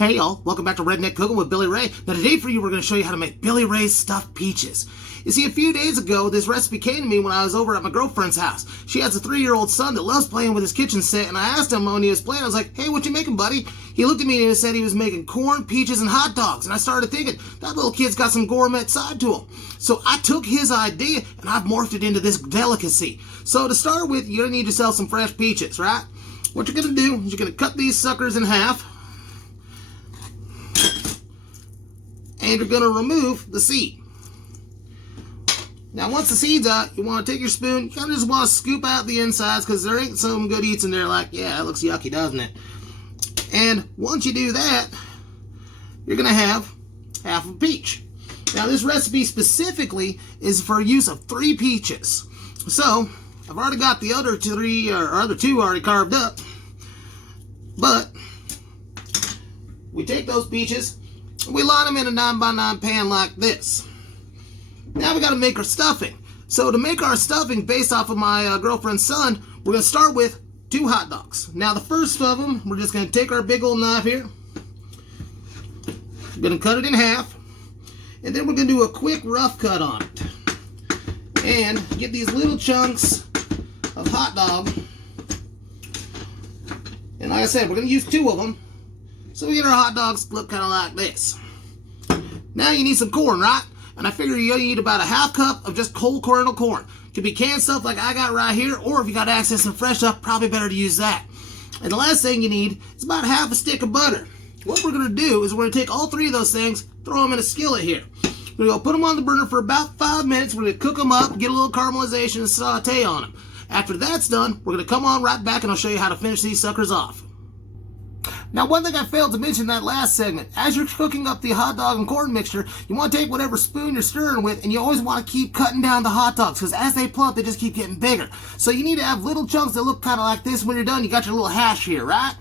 Hey y'all, welcome back to Redneck Cooking with Billy Ray. Now today for you we're going to show you how to make Billy Ray's stuffed peaches. You see, a few days ago this recipe came to me when I was over at my girlfriend's house. She has a 3-year-old son that loves playing with his kitchen set, and I asked him when he was playing, I was like, hey, what you making, buddy? He looked at me and he said he was making corn, peaches, and hot dogs, and I started thinking, that little kid's got some gore-met side to him. So I took his idea and I've morphed it into this delicacy. So to start with, you're going to need yourself some fresh peaches, right? What you're going to do is you're going to cut these suckers in half. And you're going to remove the seed. Now once the seed's out, you want to take your spoon, you kind of just want to scoop out the insides because there ain't some good eats in there like, yeah, it looks yucky, doesn't it? And once you do that, you're going to have half a peach. Now this recipe specifically is for use of 3 peaches. So I've already got the other 2 already carved up, but we take those peaches, we line them in a 9x9 pan like this. Now we got to make our stuffing. So to make our stuffing based off of my girlfriend's son, we're going to start with 2 hot dogs. Now the first of them, we're just going to take our big old knife here. We're going to cut it in half. And then we're going to do a quick rough cut on it. And get these little chunks of hot dog. And like I said, we're going to use 2 of them. So we get our hot dogs look kind of like this. Now you need some corn, right? And I figure you need about a ½ cup of just cold kernel corn. Could be canned stuff like I got right here, or if you got access to fresh stuff, probably better to use that. And the last thing you need is about half a stick of butter. What we're going to do is we're going to take all 3 of those things, throw them in a skillet here. We're going to go put them on the burner for about 5 minutes. We're going to cook them up, get a little caramelization and saute on them. After that's done, we're going to come on right back and I'll show you how to finish these suckers off. Now, one thing I failed to mention in that last segment, as you're cooking up the hot dog and corn mixture, you want to take whatever spoon you're stirring with, and you always want to keep cutting down the hot dogs, because as they plump, they just keep getting bigger. So you need to have little chunks that look kind of like this. When you're done, you got your little hash here, right?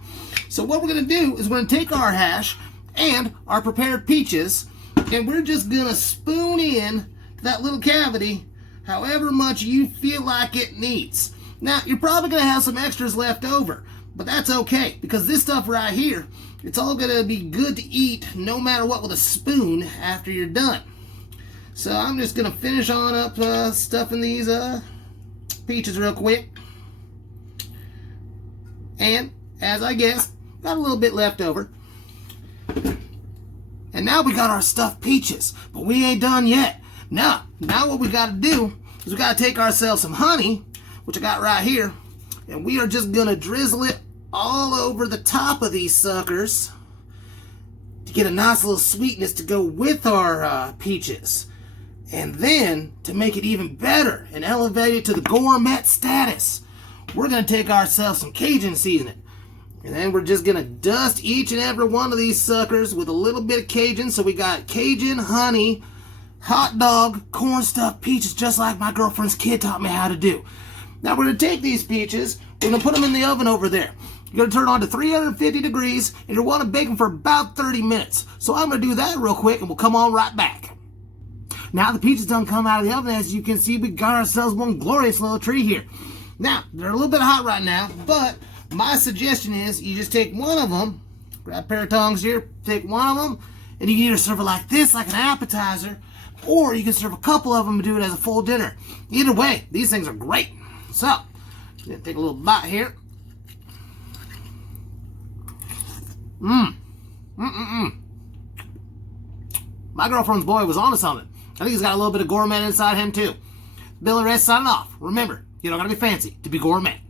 So what we're going to do is we're going to take our hash and our prepared peaches, and we're just going to spoon in that little cavity however much you feel like it needs. Now, you're probably going to have some extras left over. But that's okay, because this stuff right here, it's all going to be good to eat no matter what with a spoon after you're done. So I'm just going to finish on up stuffing these peaches real quick. And, as I guessed, got a little bit left over. And now we got our stuffed peaches, but we ain't done yet. Now what we got to do is we got to take ourselves some honey, which I got right here, and we are just going to drizzle it all over the top of these suckers to get a nice little sweetness to go with our peaches. And then, to make it even better and elevate it to the gourmet status, we're going to take ourselves some Cajun seasoning. And then we're just going to dust each and every one of these suckers with a little bit of Cajun. So we got Cajun, honey, hot dog, corn stuffed peaches, just like my girlfriend's kid taught me how to do. Now we're going to take these peaches, we're going to put them in the oven over there. You're going to turn it on to 350 degrees, and you're going to bake them for about 30 minutes. So I'm going to do that real quick, and we'll come on right back. Now the peaches done come out of the oven. As you can see, we got ourselves one glorious little treat here. Now, they're a little bit hot right now, but my suggestion is you just take one of them, grab a pair of tongs here, take one of them, and you can either serve it like this, like an appetizer, or you can serve a couple of them and do it as a full dinner. Either way, these things are great. So, I'm going to take a little bite here. My girlfriend's boy was onto something. I think he's got a little bit of gourmet inside him too. Billy Ray signing off. Remember, you don't gotta be fancy to be gourmet.